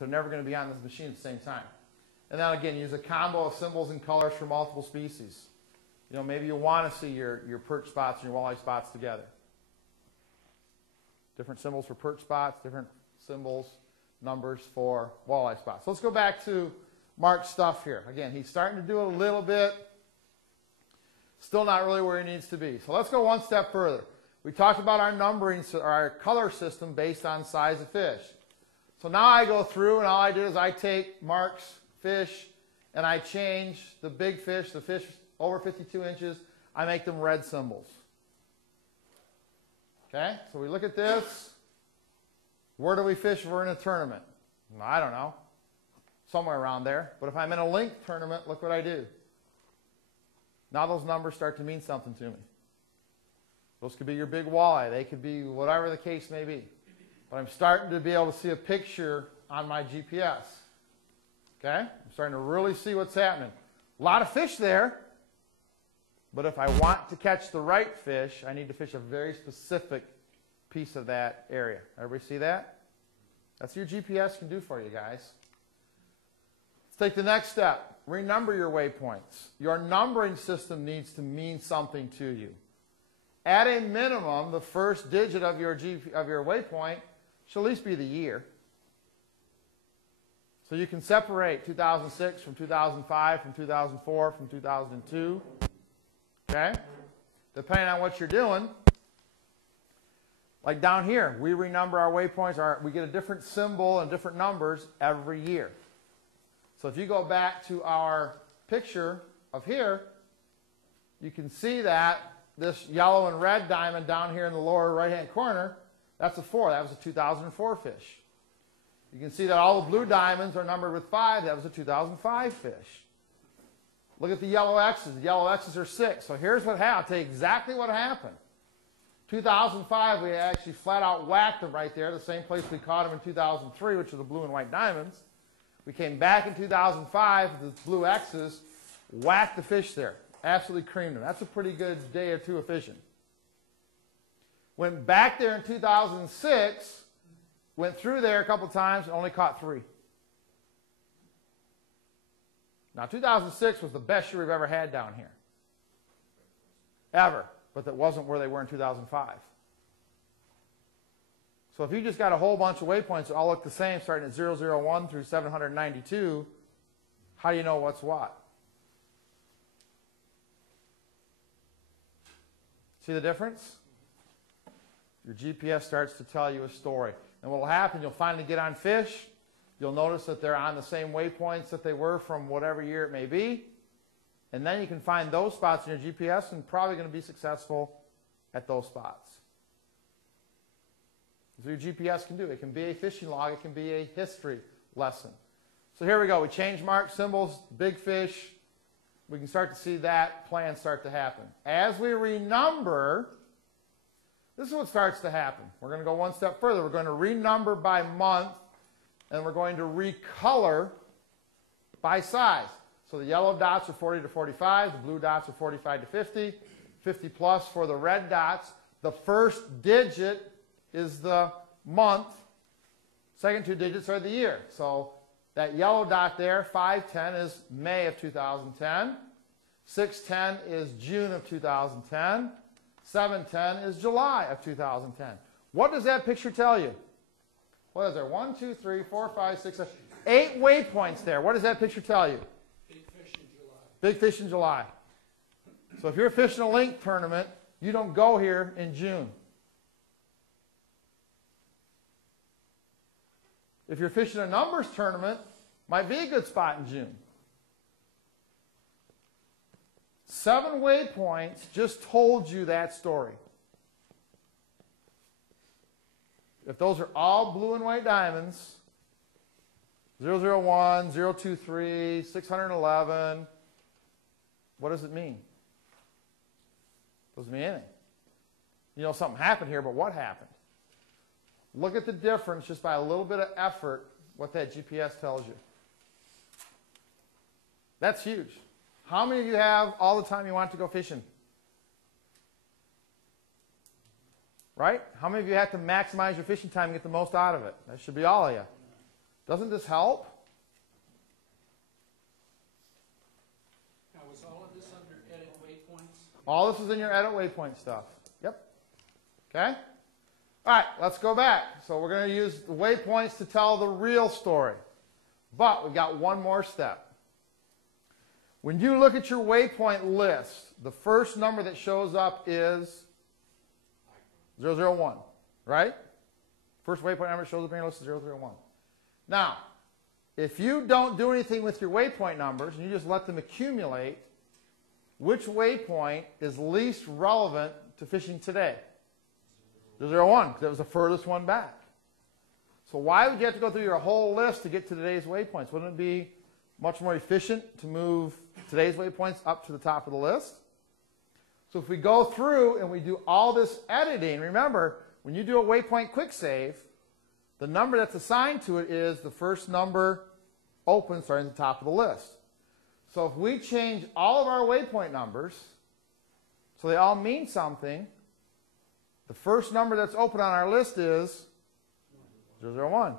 they're never going to be on this machine at the same time. And then again, use a combo of symbols and colors for multiple species. You know, maybe you want to see your perch spots and your walleye spots together. Different symbols for perch spots, different symbols, numbers for walleye spots. So let's go back to Mark's stuff here. Again, he's starting to do a little bit. Still not really where he needs to be. So let's go one step further. We talked about our numbering, our color system based on size of fish. So now I go through and all I do is I take Mark's fish and I change the big fish, the fish over 52 inches, I make them red symbols. Okay, so we look at this. Where do we fish if we're in a tournament? I don't know. Somewhere around there. But if I'm in a link tournament, look what I do. Now those numbers start to mean something to me. Those could be your big walleye. They could be whatever the case may be. But I'm starting to be able to see a picture on my GPS. Okay? I'm starting to really see what's happening. A lot of fish there. But if I want to catch the right fish, I need to fish a very specific piece of that area. Everybody see that? That's what your GPS can do for you guys. Let's take the next step. Renumber your waypoints. Your numbering system needs to mean something to you. At a minimum, the first digit of your waypoint should at least be the year. So you can separate 2006 from 2005, from 2004, from 2002. Okay? Depending on what you're doing. Like down here, we renumber our waypoints. We get a different symbol and different numbers every year. So if you go back to our picture of here, you can see that this yellow and red diamond down here in the lower right-hand corner, that's a 4. That was a 2004 fish. You can see that all the blue diamonds are numbered with 5. That was a 2005 fish. Look at the yellow X's. The yellow X's are 6. So here's what happened. I'll tell you exactly what happened. 2005, we actually flat out whacked them right there, the same place we caught them in 2003, which are the blue and white diamonds. We came back in 2005 with the blue X's, whacked the fish there. Absolutely creamed them. That's a pretty good day or two of fishing. Went back there in 2006, went through there a couple times, and only caught 3. Now, 2006 was the best year we've ever had down here. Ever. But that wasn't where they were in 2005. So if you just got a whole bunch of waypoints that all look the same, starting at 001 through 792, how do you know what's what? See the difference? Your GPS starts to tell you a story. And what will happen, you'll finally get on fish. You'll notice that they're on the same waypoints that they were from whatever year it may be. And then you can find those spots in your GPS and probably going to be successful at those spots. So your GPS can do. It can be a fishing log. It can be a history lesson. So here we go. We change mark symbols, big fish. We can start to see that plan start to happen. As we renumber, this is what starts to happen. We're going to go one step further. We're going to renumber by month, and we're going to recolor by size. So the yellow dots are 40 to 45, the blue dots are 45 to 50, 50 plus for the red dots. The first digit is the month, second 2 digits are the year. So that yellow dot there, 510, is May of 2010, 610 is June of 2010, 710 is July of 2010. What does that picture tell you? What is there? 1, 2, 3, 4, 5, 6, 7, 8 waypoints there. What does that picture tell you? Big fish in July. So if you're fishing a link tournament, you don't go here in June. If you're fishing a numbers tournament, might be a good spot in June. 7 waypoints just told you that story. If those are all blue and white diamonds, 001, 023, 611, what does it mean? Doesn't mean anything. You know something happened here, but what happened? Look at the difference just by a little bit of effort, what that GPS tells you. That's huge. How many of you have all the time you want to go fishing? Right? How many of you have to maximize your fishing time and get the most out of it? That should be all of you. Doesn't this help? Now, was all of this under edit waypoints? All this is in your edit waypoint stuff. Yep. Okay? All right, let's go back. So we're going to use the waypoints to tell the real story. But we've got one more step. When you look at your waypoint list, the first number that shows up is 001, right? First waypoint number that shows up in your list is 001. Now, if you don't do anything with your waypoint numbers and you just let them accumulate, which waypoint is least relevant to fishing today? 001, because it was the furthest one back. So why would you have to go through your whole list to get to today's waypoints? Wouldn't it be much more efficient to move today's waypoints up to the top of the list? So if we go through and we do all this editing, remember, when you do a waypoint quick save, the number that's assigned to it is the first number open starting at the top of the list. So if we change all of our waypoint numbers so they all mean something, the first number that's open on our list is 001.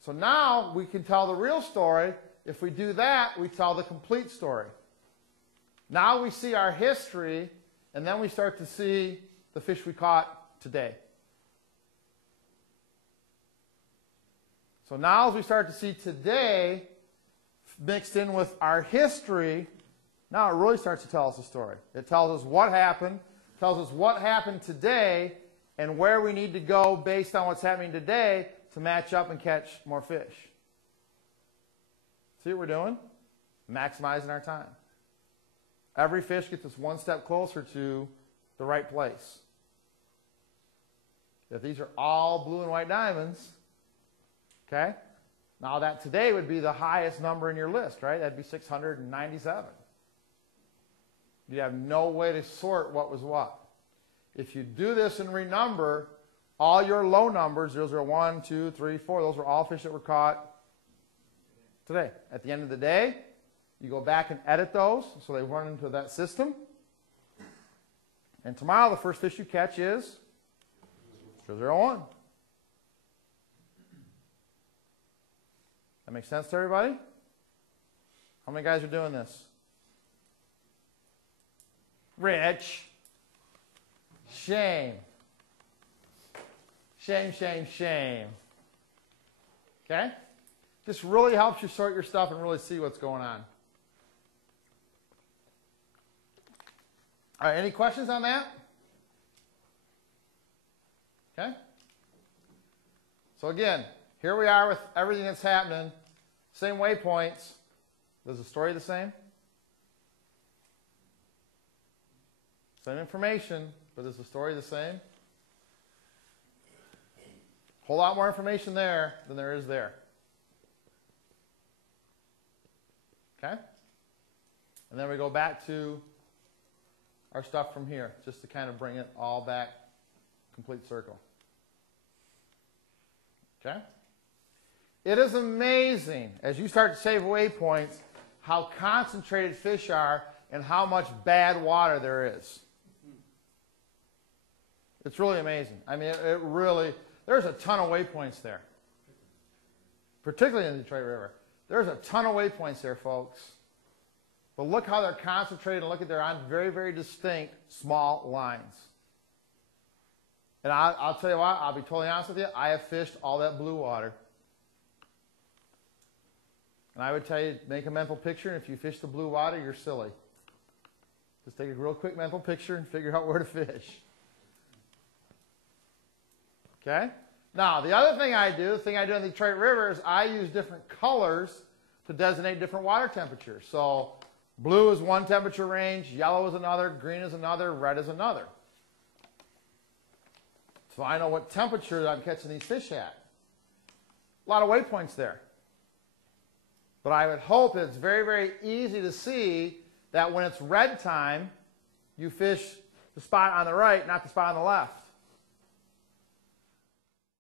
So now we can tell the real story. If we do that, we tell the complete story. Now we see our history, and then we start to see the fish we caught today. So now as we start to see today mixed in with our history, now it really starts to tell us a story. It tells us what happened, tells us what happened today, and where we need to go based on what's happening today to match up and catch more fish. See what we're doing? Maximizing our time. Every fish gets us one step closer to the right place. If these are all blue and white diamonds, okay, now that today would be the highest number in your list, right? That'd be 697. You'd have no way to sort what was what. If you do this and renumber, all your low numbers, 001, 2, 3, 4, those are all fish that were caught today. At the end of the day, you go back and edit those so they run into that system. And tomorrow, the first fish you catch is 001. That makes sense to everybody? How many guys are doing this? Rich. Shame. Shame, shame, shame. Okay? This really helps you sort your stuff and really see what's going on. All right, any questions on that? Okay? So again, here we are with everything that's happening. Same waypoints. Is the story the same? Same information, but is the story the same? A whole lot more information there than there is there. Okay? And then we go back to our stuff from here, just to kind of bring it all back, complete circle. Okay? It is amazing, as you start to save waypoints, how concentrated fish are and how much bad water there is. It's really amazing. I mean, it really, there's a ton of waypoints there. Particularly in the Detroit River. There's a ton of waypoints there, folks. But look how they're concentrated and look at they're on very, very distinct small lines. And I'll tell you what, I'll be totally honest with you, I have fished all that blue water. And I would tell you, make a mental picture, and if you fish the blue water, you're silly. Just take a real quick mental picture and figure out where to fish. Okay? Now, the other thing I do, the thing I do in the Detroit River is I use different colors to designate different water temperatures. So, blue is one temperature range, yellow is another, green is another, red is another. So I know what temperature I'm catching these fish at. A lot of waypoints there. But I would hope that it's very, very easy to see that when it's red time, you fish the spot on the right, not the spot on the left.